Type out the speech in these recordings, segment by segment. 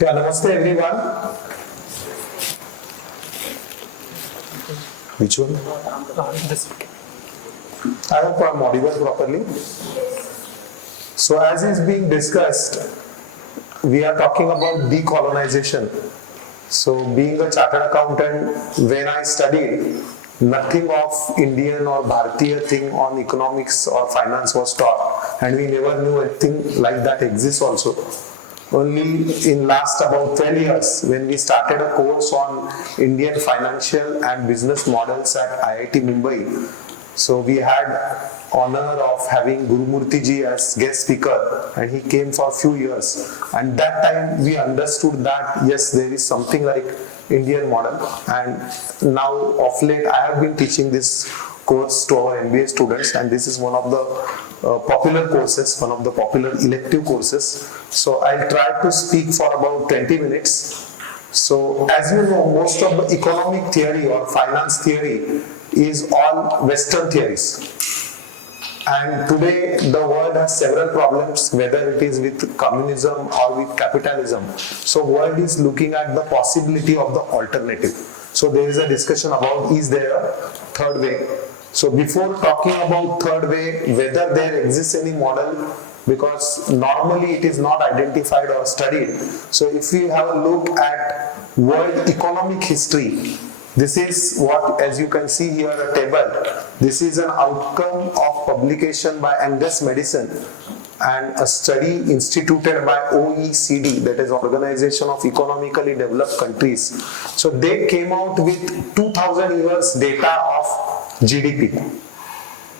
Yeah, namaste everyone. Which one? This. I hope I'm audible properly. So as is being discussed, we are talking about decolonization. So being a chartered accountant, when I studied, nothing of Indian or Bhartiya thing on economics or finance was taught, and we never knew anything like that exists also. Only in last about 12 years, when we started a course on Indian financial and business models at IIT Mumbai, so we had honor of having Guru Murthy ji as guest speaker, and he came for a few years. And that time we understood that yes, there is something like Indian model. And now of late I have been teaching this course to our MBA students, and this is one of the popular courses, one of the popular elective courses. So I'll try to speak for about 20 minutes. So as you know, most of the economic theory or finance theory is all Western theories. And today the world has several problems, whether it is with communism or with capitalism. So world is looking at the possibility of the alternative. So there is a discussion about, is there a third way? So before talking about third way, whether there exists any model, because normally it is not identified or studied. So if we have a look at world economic history, this is what, as you can see here, a table. This is an outcome of publication by Angus Madison and a study instituted by OECD, that is Organization of Economically Developed Countries. So they came out with 2000 years data of GDP.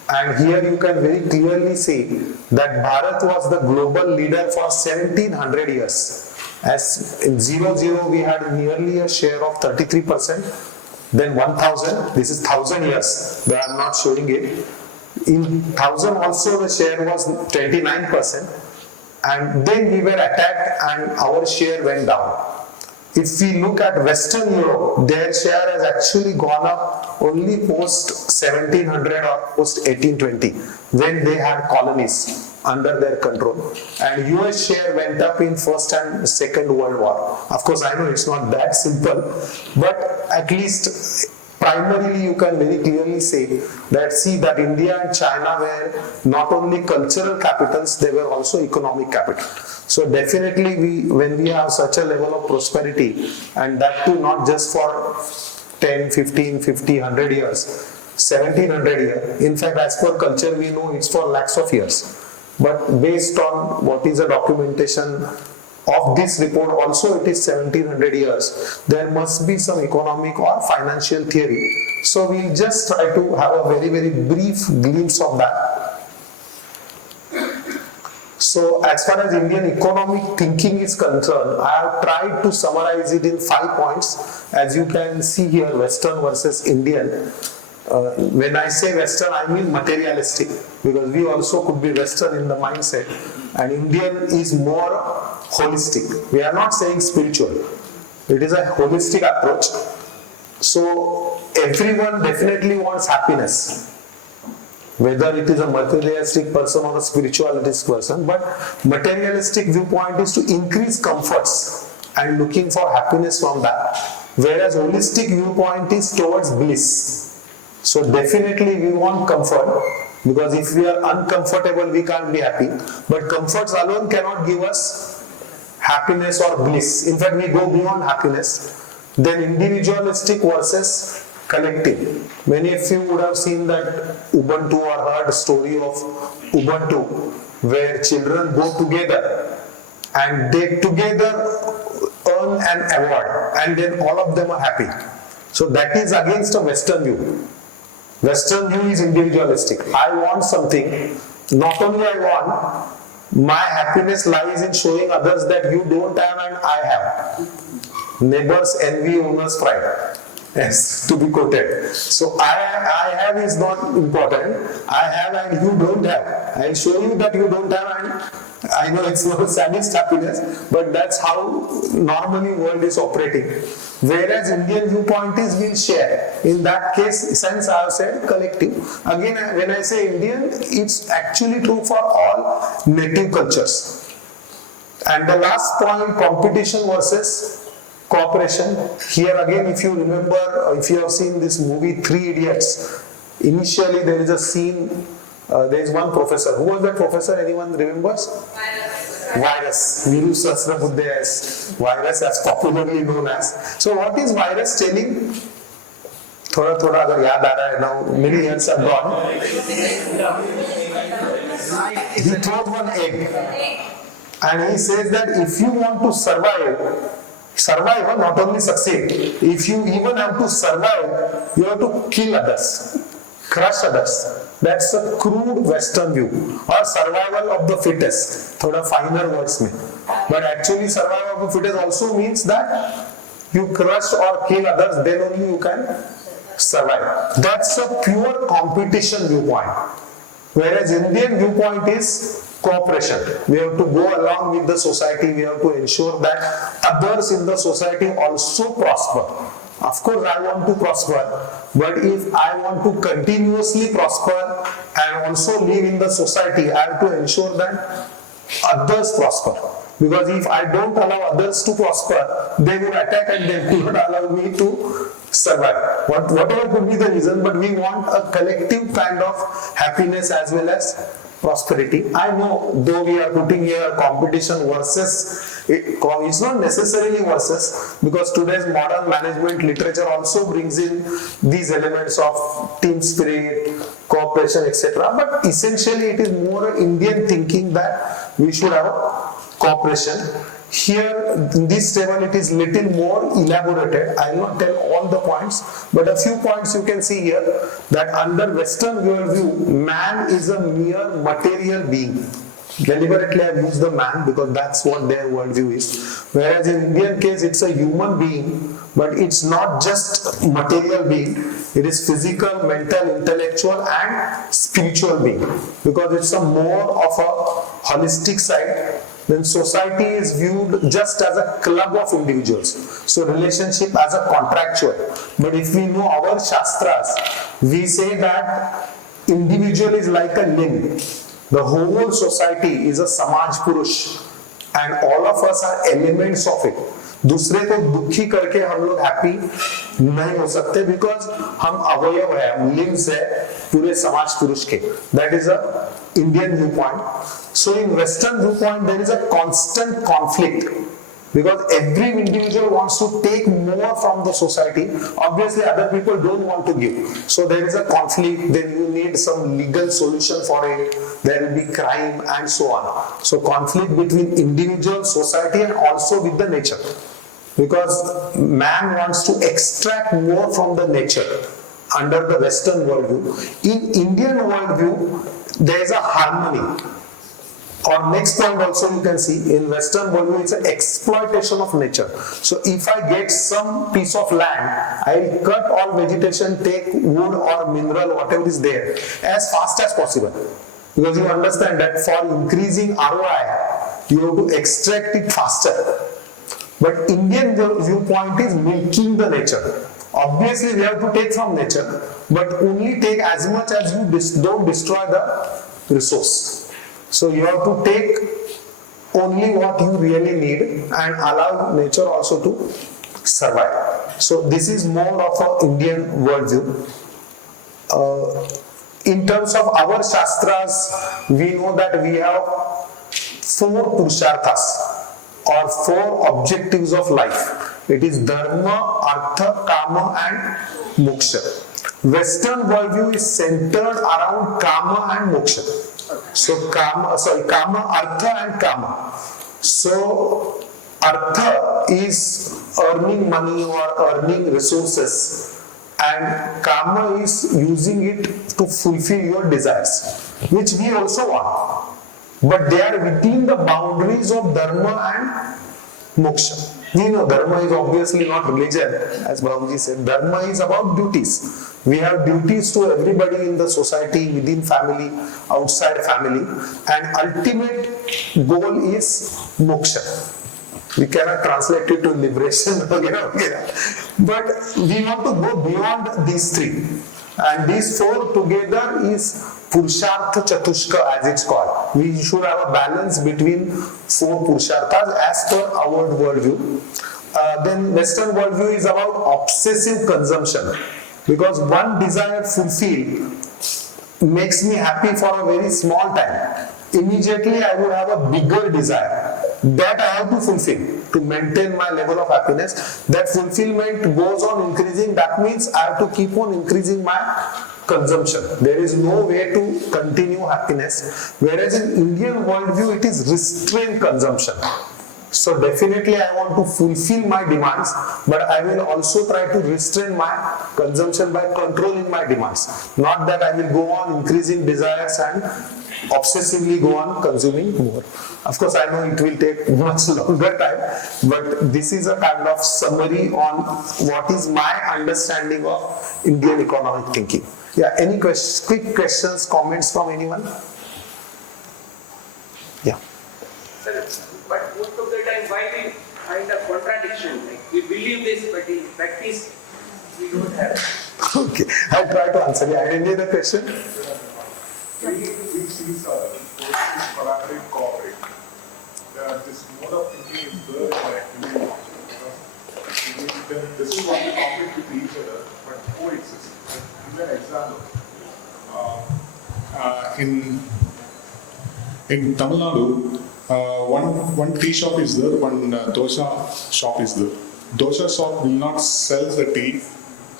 And here you can very clearly see that Bharat was the global leader for 1700 years. As in 00 we had nearly a share of 33%. Then 1000, this is 1000 years, they are not showing it. In 1000 also the share was 29%, and then we were attacked and our share went down. If we look at Western Europe, their share has actually gone up only post 1700 or post 1820, when they had colonies under their control. And US share went up in First and Second World War. Of course, I know it's not that simple, but at least primarily you can very clearly say that, see, that India and China were not only cultural capitals, they were also economic capital. So definitely when we have such a level of prosperity, and that too not just for 10, 15, 50, 100 years, 1700 years. In fact, as per culture, we know it's for lakhs of years. But based on what is the documentation of this report, also it is 1700 years. There must be some economic or financial theory. So we'll just try to have a very, very brief glimpse of that. So as far as Indian economic thinking is concerned, I have tried to summarize it in 5 points. As you can see here, Western versus Indian. When I say Western, I mean materialistic, because we also could be Western in the mindset, and Indian is more holistic. We are not saying spiritual. It is a holistic approach. So everyone definitely wants happiness, whether it is a materialistic person or a spiritualistic person, but materialistic viewpoint is to increase comforts and looking for happiness from that, whereas holistic viewpoint is towards bliss. So definitely we want comfort, because if we are uncomfortable, we can't be happy. But comforts alone cannot give us happiness or bliss. In fact, we go beyond happiness. Then individualistic versus collective. Many of you would have seen that Ubuntu or heard story of Ubuntu, where children go together and they together earn an award, and then all of them are happy. So that is against a Western view. Western view is individualistic. I want something, not only I want, my happiness lies in showing others that you don't have and I have. Neighbors envy, owners pride. Yes, to be quoted. So I have is not important. I have and you don't have. I'll show you that you don't have, and I know it's not sadist happiness, but that's how normally world is operating. Whereas Indian viewpoint is we'll share. In that case, since I have said collective. Again, when I say Indian, it's actually true for all native cultures. And the last point, competition versus cooperation. Here again, if you remember, if you have seen this movie Three Idiots, initially there is a scene, there is one professor. Who was that professor? Anyone remembers? Virus. Viru Sahasrabuddhe as Virus, as popularly known as. So what is Virus telling? थोड़ा थोड़ा अगर याद आ रहा है, now many years have gone. He throws one egg and he says that if you want to survive, not only succeed, if you even have to survive, you have to kill others, crush others. That's a crude Western view, or survival of the fittest. थोड़ा finer words में. But actually survival of the fittest also means that you crush or kill others, then only you can survive. That's a pure competition viewpoint. Whereas Indian viewpoint is cooperation. We have to go along with the society. We have to ensure that others in the society also prosper. Of course, I want to prosper, but if I want to continuously prosper and also live in the society, I have to ensure that others prosper. Because if I don't allow others to prosper, they will attack and they will not allow me to survive. Whatever could be the reason, but we want a collective kind of happiness as well as prosperity. I know, though we are putting here competition versus, it's not necessarily versus, because today's modern management literature also brings in these elements of team spirit, cooperation, etc. But essentially it is more Indian thinking that we should have cooperation. Here in this table it is little more elaborated. I will not tell all the points, but a few points you can see here, that under Western worldview, man is a mere material being. Deliberately I have used the man because that's what their worldview is. Whereas in Indian case it's a human being, but it's not just material being, it is physical, mental, intellectual and spiritual being. Because it's a more of a holistic side. Then society is viewed just as a club of individuals. So relationship as a contractual. But if we know our Shastras, we say that individual is like a limb. The whole society is a Samaj Purush. And all of us are elements of it. दूसरे को दुखी करके हम लोग happy नहीं हो सकते, because हम अवयव है, हम लिम्स है पूरे समाज पुरुष के. That is a Indian view point. So in western view point there is a constant conflict, because every individual wants to take more from the society. Obviously other people don't want to give, so there is a conflict. Then you need some legal solution for it. There will be crime and so on. So conflict between individual, society and also with the nature, because man wants to extract more from the nature under the Western worldview. In Indian worldview there is a harmony. Or next point also you can see, in Western worldview it's an exploitation of nature. So if I get some piece of land, I will cut all vegetation, take wood or mineral, whatever is there, as fast as possible. Because you understand that for increasing ROI, you have to extract it faster. But Indian viewpoint is milking the nature. Obviously we have to take from nature, but only take as much as you don't destroy the resource. So you have to take only what you really need and allow nature also to survive. So this is more of an Indian worldview. In terms of our Shastras, we know that we have 4 Purusharthas or 4 objectives of life. It is Dharma, Artha, Kama and Moksha. Western worldview is centered around Kama and Moksha. So Kama, Artha and Kama. So Artha is earning money or earning resources, and Kama is using it to fulfill your desires, which we also want. But they are within the boundaries of Dharma and Moksha. We know Dharma is obviously not religion, as Babaji said. Dharma is about duties. We have duties to everybody in the society, within family, outside family, and ultimate goal is moksha. We cannot translate it to liberation, but we want to go beyond these 3. And these 4 together is Purushartha Chatushka as it's called. We should have a balance between 4 Purusharthas as per our worldview. Then Western worldview is about obsessive consumption, because one desire fulfilled makes me happy for a very small time. Immediately I would have a bigger desire that I have to fulfill to maintain my level of happiness. That fulfillment goes on increasing. That means I have to keep on increasing my consumption. There is no way to continue happiness. Whereas in Indian worldview, it is restrained consumption. So definitely I want to fulfill my demands, but I will also try to restrain my consumption by controlling my demands. Not that I will go on increasing desires and obsessively go on consuming more. Of course, I know it will take much longer time, but this is a kind of summary on what is my understanding of Indian economic thinking. Yeah, any quick questions, comments from anyone? Yeah. Sir, but most of the time, why we find a contradiction? Like we believe this, but in practice, we don't have. Okay, I'll try to answer. Yeah, I didn't hear the question. We see collaborative cooperate. This mode of thinking is there in the activity because this is what we compete with each other, but coexist. I'll give an example. In Tamil Nadu, one tea shop is there, one dosa shop is there. Dosa shop will not sell the tea,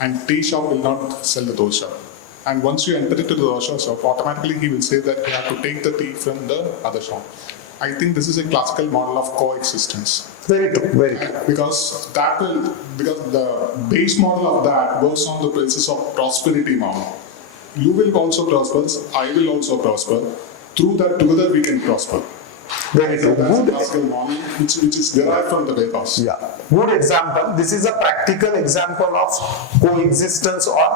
and tea shop will not sell the dosa. And once you enter into the dosa shop, automatically he will say that you have to take the tea from the other shop. I think this is a classical model of coexistence. Very true, very true. Because the base model of that works on the basis of prosperity model. You will also prosper, I will also prosper. Through that, together we can prosper. Very true. That's Good. a classical model which is derived from the Vedas. Yeah. Good example. This is a practical example of coexistence or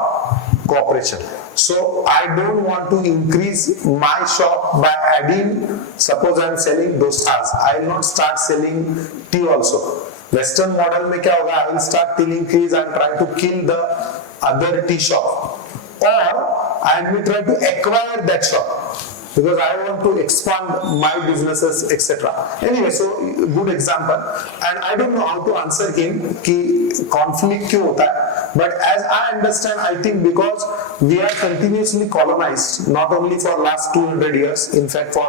cooperation. So I don't want to increase my shop by adding, suppose I am selling dosas, I will not start selling tea also. Western model में क्या होगा? I will start telling trees and try to kill the other tea shop, or I will try to acquire that shop because I want to expand my businesses, etc. Anyway, so good example, and I don't know how to answer him कि conflict क्यों होता है, but as I understand, I think because we are continuously colonized, not only for last 200 years, in fact for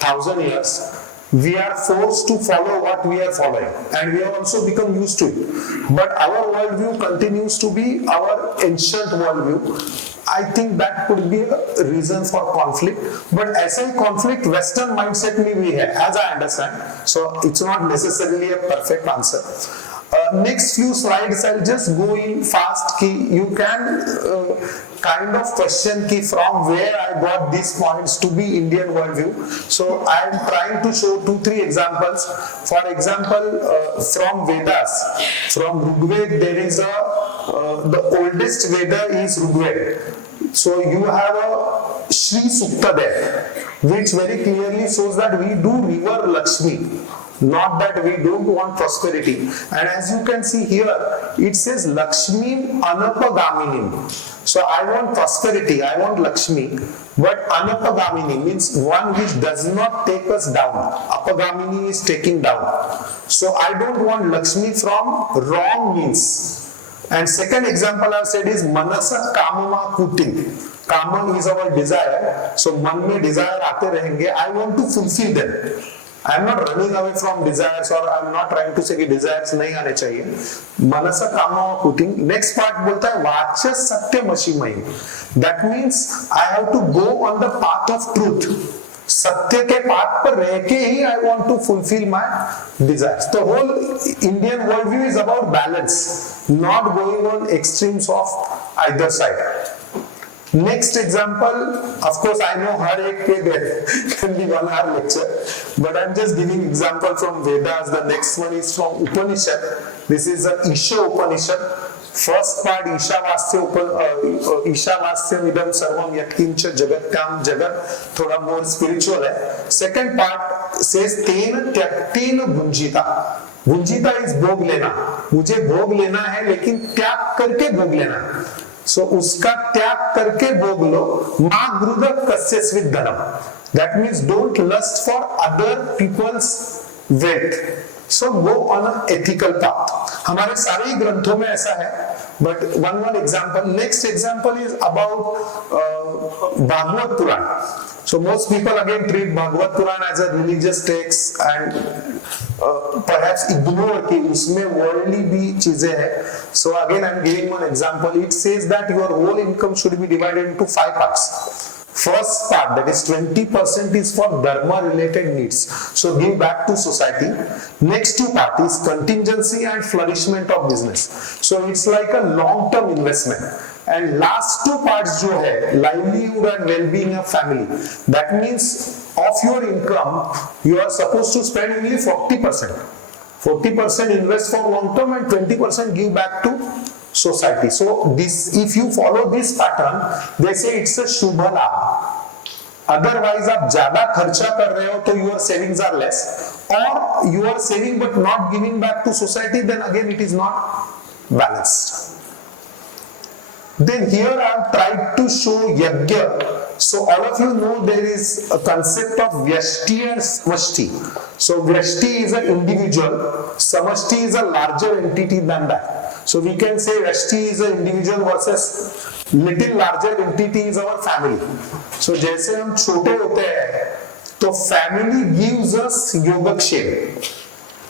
1000 years, we are forced to follow what we are following, and we have also become used to it. But our worldview continues to be our ancient worldview. I think that could be a reason for conflict. But as a conflict, Western mindset में भी है, as I understand. So it's not necessarily a perfect answer. Next few slides, I'll just go in fast. Ki you can kind of question ki from where I got these points to be Indian worldview. So I am trying to show 2-3 examples. For example, from Vedas, from Rigveda, there is the oldest Veda is Rigveda. So you have a Shri Sukta there, which very clearly shows that we do revere Lakshmi. Not that we don't want prosperity. And as you can see here, it says Lakshmi Anapagamini. So I want prosperity, I want Lakshmi, but Anapagamini means one which does not take us down. Apagamini is taking down. So I don't want Lakshmi from wrong means. And second example I've said is Manasa Kamama Kutin. Kama is our desire. So man mein desire aate rahenge. I want to fulfill them. I am not running away from desires, or I am not trying to say कि desires नहीं आने चाहिए. मनसा कामा कुटिंग. Next part बोलता है वाच्य सत्य मशीमयी. That means I have to go on the path of truth. सत्य के पाथ पर रह के ही I want to fulfill my desires. The whole Indian worldview is about balance, not going on extremes of either side. Next example, of course I know har ek pe there can be 1 hour lecture, but I'm just giving example from Vedas. The next one is from Upanishad. This is the Isha Upanishad. First part Ishavasya idam sarvam yatkincha jagatyam jagat, thoda more spiritual hai. Second part says ten tyaktena bhunjita. Bhunjita is भोग लेना. मुझे भोग लेना है लेकिन त्याग करके भोग लेना. सो उसका त्याग करके भोग लो, मा गृध कस्यस्विद धनम, that means don't lust for other people's wealth, so go on a ethical path. हमारे सारे ही ग्रंथों में ऐसा है, but one example, next example is about Bhagavata Purana. So most people again treat Bhagavad Puran as a religious text and perhaps ignore कि उसमें worldly भी चीजें हैं। So again I'm giving one example. It says that your whole income should be divided into 5 parts. First part, that is 20%, is for dharma related needs, so give back to society. Next 2 part is contingency and flourishment of business, so it's like a long term investment. And last 2 parts जो है livelihood and well-being of family, that means of your income you are supposed to spend only 40%. 40% invest for long term and 20% give back to society. So this, if you follow this pattern, they say it's a shubha लाभ। Otherwise आप ज्यादा खर्चा कर रहे हो तो your savings are less, or you are saving but not giving back to society, then again it is not balanced. Then here I have tried to show yajna. So all of you know there is a concept of vyashti and samashti. So vyashti is an individual, samashti is a larger entity than that. So we can say vyashti is an individual versus little larger entity is our family. So जैसे हम छोटे होते हैं तो family gives us योगक्षेम.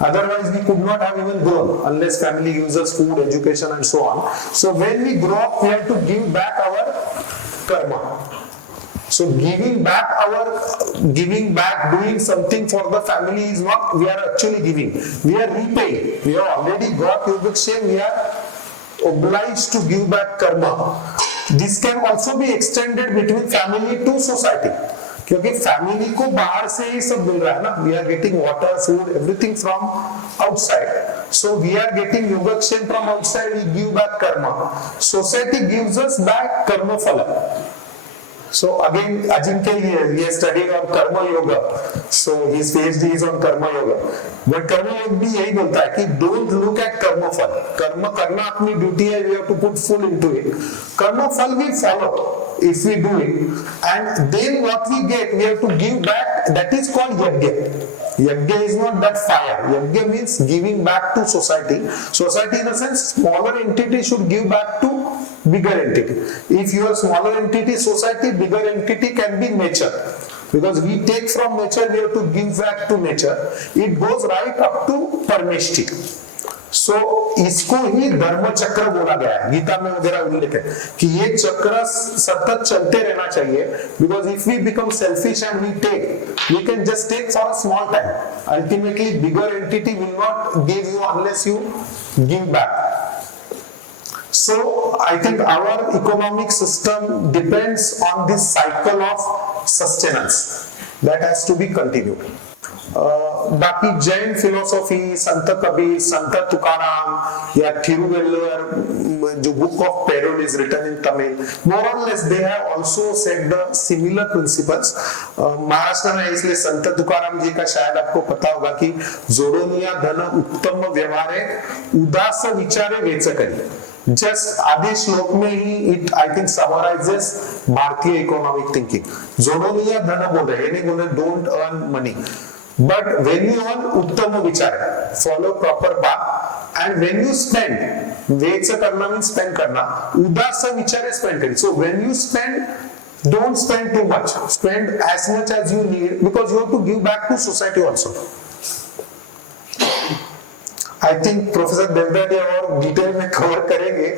Otherwise we could not have even grown unless family gives us food, education and so on. So when we grow up we have to give back our karma. So giving back, doing something for the family is not we are actually giving, we are repaying. We have already got yogakshem, we are obliged to give back karma. This can also be extended between family to society, क्योंकि family को बाहर से ही सब मिल रहा है ना, we are getting water, food, everything from outside, so we are getting yogakshema from outside, we give back karma, society gives us back karma phal. So again, Ajinkya he has studied on karma yoga, so his PhD is on karma yoga. But karma yoga भी यही बोलता है कि don't look at कर्म फल, कर्म करना अपनी ड्यूटी है, we have to put full into it. कर्म फल we follow if we do it, and then what we get we have to give back. That is called yajna. Yajna is not that fire. Yajna means giving back to society. Society in a sense, smaller entity should give back to bigger entity. If you are smaller entity society, bigger entity can be nature, because we take from nature, we have to give back to nature. It goes right up to परमेष्टि. So इसको ही धर्म चक्र बोला गया है, गीता में वगैरह उल्लेख है कि ये चक्र सतत चलते रहना चाहिए, because if we become selfish and we take, we can just take for a small time. Ultimately bigger entity will not give you unless you give back. So I think our economic system depends on this cycle of sustenance that has to be continued. बाकी Jain philosophy, संत कबीर, संत तुकाराम या थिरुवेल्लर, जो book of payroll is written in Tamil, more or less they have also said the similar principles. Maharashtra में इसलिए संत तुकाराम जी का शायद आपको पता होगा कि जोडोनिया धन उत्तम व्यवहारे उदास विचारे वेच करी. जस्ट आधे श्लोक में ही इट आई थिंक समराइजेस भारतीय इकोनॉमिक थिंकिंग. जोडोनिया धन बोल रहे, ये नहीं बोल रहे don't earn money, but when you earn उत्तम विचार, follow proper path, and when you spend, vetch करना means spend करना, उदास विचारे spend करी. So when you spend, don't spend too much, spend as much as you need, because you have to give back to society also. I think professor Devdani और detail में cover करेंगे.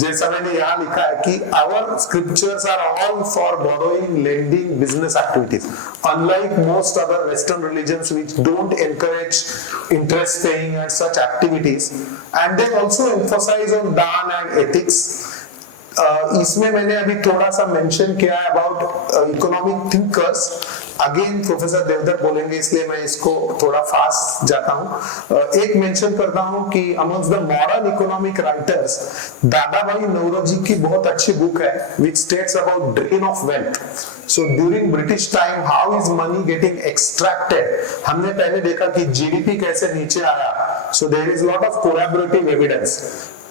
जैसा मैंने यहाँ लिखा है कि our scriptures are all for borrowing, lending, business activities, unlike most other western religions which don't encourage interest paying and such activities, and they also emphasize on daan and ethics. इसमें मैंने अभी थोड़ा सा मेंशन किया है about economic thinkers. Again professor Devdutt बोलेंगे इसलिए मैं इसको थोड़ा फास्ट जाता हूं. एक मेंशन करता हूं कि amongst the modern economic writers, Dadabhai Naoroji की बहुत अच्छी बुक है which states about drain of wealth. So during British time, how is money getting extracted? हमने पहले देखा कि जीडीपी कैसे नीचे आया. So there is lot of corroborative evidence.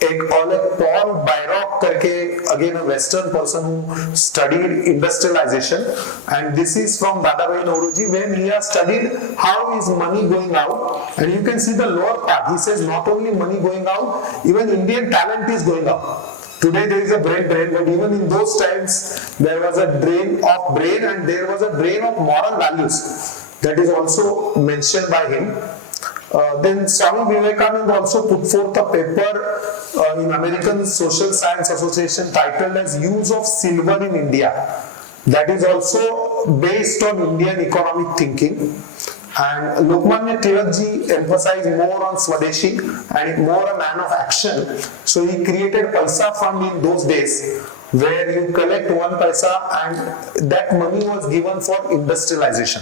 एक Paul Byrock करके, again a Western person who studied industrialization, and this is from Dadabhai Nauroji, when he has studied how is money going out, and you can see the lower part. He says not only money going out, even Indian talent is going out. Today there is a brain drain, but even in those times there was a drain of brain, and there was a drain of moral values. That is also mentioned by him. Then Swami Vivekananda also put forth a paper in American Social Science Association titled as Use of Silver in India. That is also based on Indian economic thinking. And Lokmanya Tilak ji emphasized more on Swadeshi and more a man of action. So he created Paisa Fund in those days, where you collect 1 paisa and that money was given for industrialization.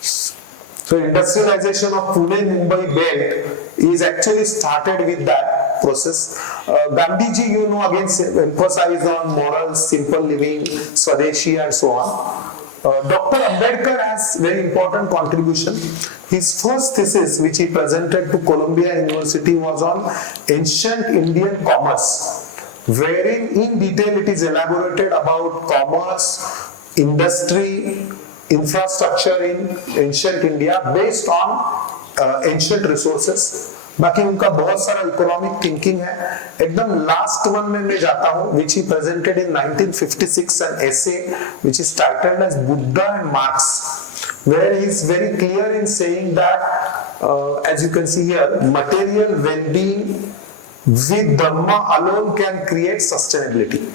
So industrialization of Pune-Mumbai belt is actually started with that process. Gandhiji, you know, again emphasized on morals, simple living, Swadeshi and so on. Dr. Ambedkar has very important contribution. His first thesis, which he presented to Columbia University, was on ancient Indian commerce, wherein in detail it is elaborated about commerce, industry, infrastructure in ancient India based on ancient resources. बाकी उनका बहुत सारा economic thinking है. एकदम last one में मैं जाता हूँ, which he presented in 1956, an essay which is titled as Buddha and Marx, where he is very clear in saying that as you can see here, material well-being with Dhamma alone can create sustainability.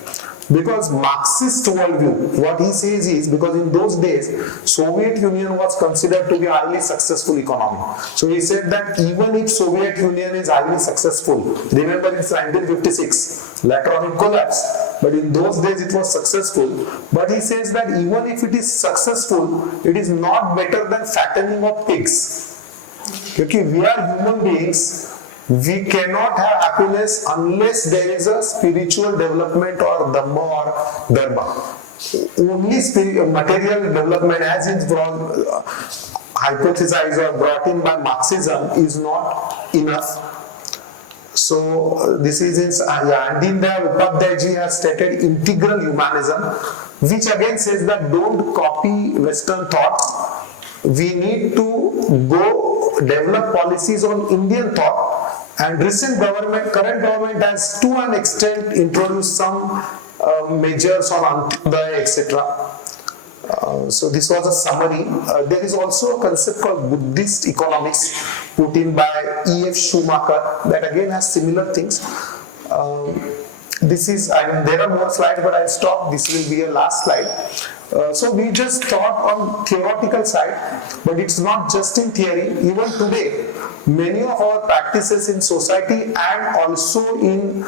Because Marxist worldview, what he says is, because in those days Soviet Union was considered to be a highly successful economy. So he said that even if Soviet Union is highly successful, remember it's 1956, later on it collapsed, but in those days it was successful. But he says that even if it is successful, it is not better than fattening of pigs. Because we are human beings. We cannot have happiness unless there is a spiritual development or dhamma or dharma. Only material development, as is hypothesized or brought in by Marxism, is not enough. So this is in Dindayal Upadhyay ji has stated integral humanism, which again says that don't copy Western thought. We need to go develop policies on Indian thought. And current government has to an extent introduced some measures on Antyodaya, etc. So this was a summary. There is also a concept called Buddhist economics put in by E.F. Schumacher that again has similar things. This is, there are more slides, but I'll stop. This will be a last slide. So we just thought on theoretical side, but it's not just in theory. Even today, many of our practices in society and also in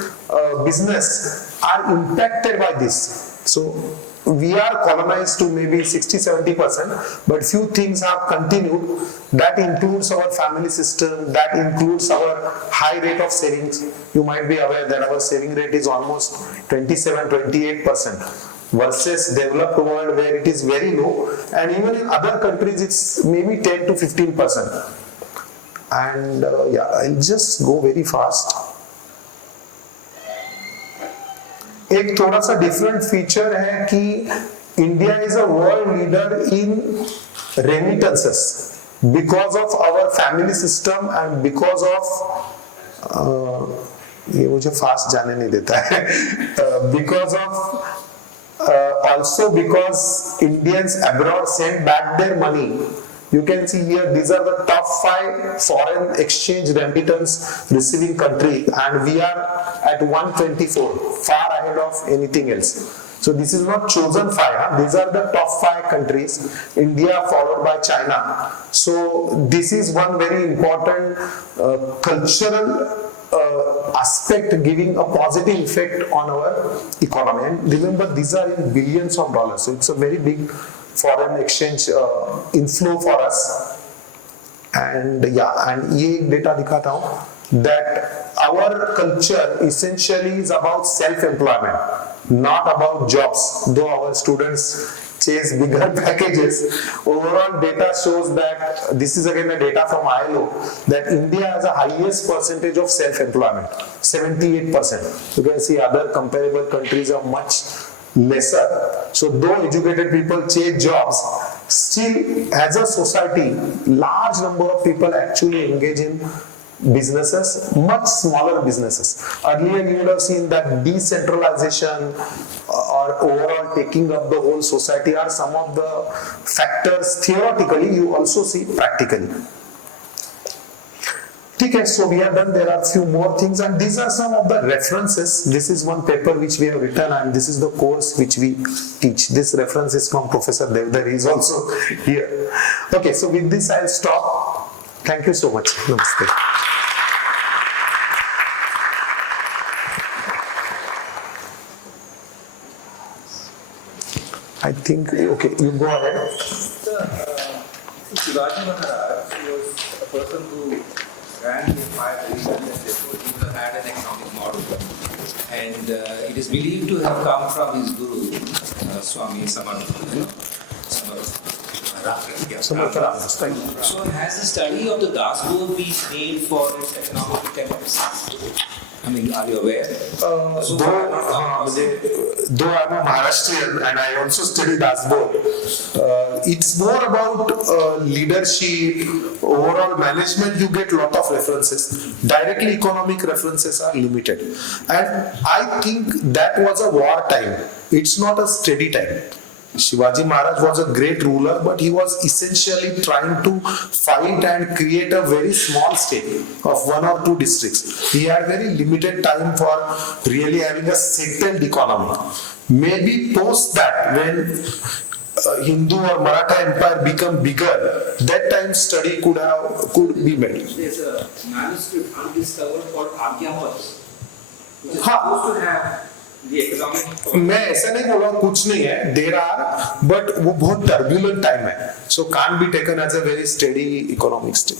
business are impacted by this. So we are colonized to maybe 60-70%, but few things have continued. That includes our family system, that includes our high rate of savings. You might be aware that our saving rate is almost 27-28%. Versus developed world where it is very low, and even in other countries it's maybe 10-15%. And yeah, I'll just go very fast. एक थोड़ा सा different feature है कि India is a world leader in remittances because of our family system and because of ये मुझे fast जाने नहीं देता है because of also because Indians abroad send back their money. You can see here, these are the top 5 foreign exchange remittance receiving country, and we are at 124, far ahead of anything else. So this is not chosen 5, these are the top 5 countries, India followed by China. So this is one very important cultural aspect giving a positive effect on our economy. And remember, these are in billions of dollars, so it's a very big foreign exchange inflow for us. And yeah, and ये एक data दिखाता हूँ that our culture essentially is about self-employment, not about jobs. Though our students chase bigger packages. Overall data shows that, this is again the data from ILO, that India has the highest percentage of self-employment, 78%. You can see other comparable countries are much lesser. So though educated people chase jobs, still as a society, large number of people actually engage in businesses, much smaller businesses. Earlier you would have seen that decentralization or overall taking up the whole society are some of the factors theoretically, you also see practically. Okay, so we have done, there are few more things, and these are some of the references. This is one paper which we have written, and this is the course which we teach. This reference is from Professor Devdar, he is also here. Okay, so with this I'll stop. Thank you so much. Namaste. I think, okay, you go ahead. Shivaji Maharaj was a person who ran the empire very well, and therefore he would have had an economic model. And it is believed to have come from his guru, Swami Samarth. So has the study of the Das Board been made for its economic analysis? I mean, are you aware? Though I'm a Maharashtrian and I also study Das Board, it's more about leadership, overall management. You get lot of references. Directly economic references are limited, and I think that was a war time. It's not a steady time. Shivaji Maharaj was a great ruler, but he was essentially trying to fight and create a very small state of 1 or 2 districts. He had very limited time for really having a settled economy. Maybe post that, when Hindu or Maratha empire become bigger, that time study could be made. There's a manuscript undiscovered called Aryamat, which is supposed to have the economic. मैं ऐसा नहीं बोल रहा हूँ कुछ नहीं है, there are, but वो बहुत turbulent time है, so can't be taken as a very steady economic state.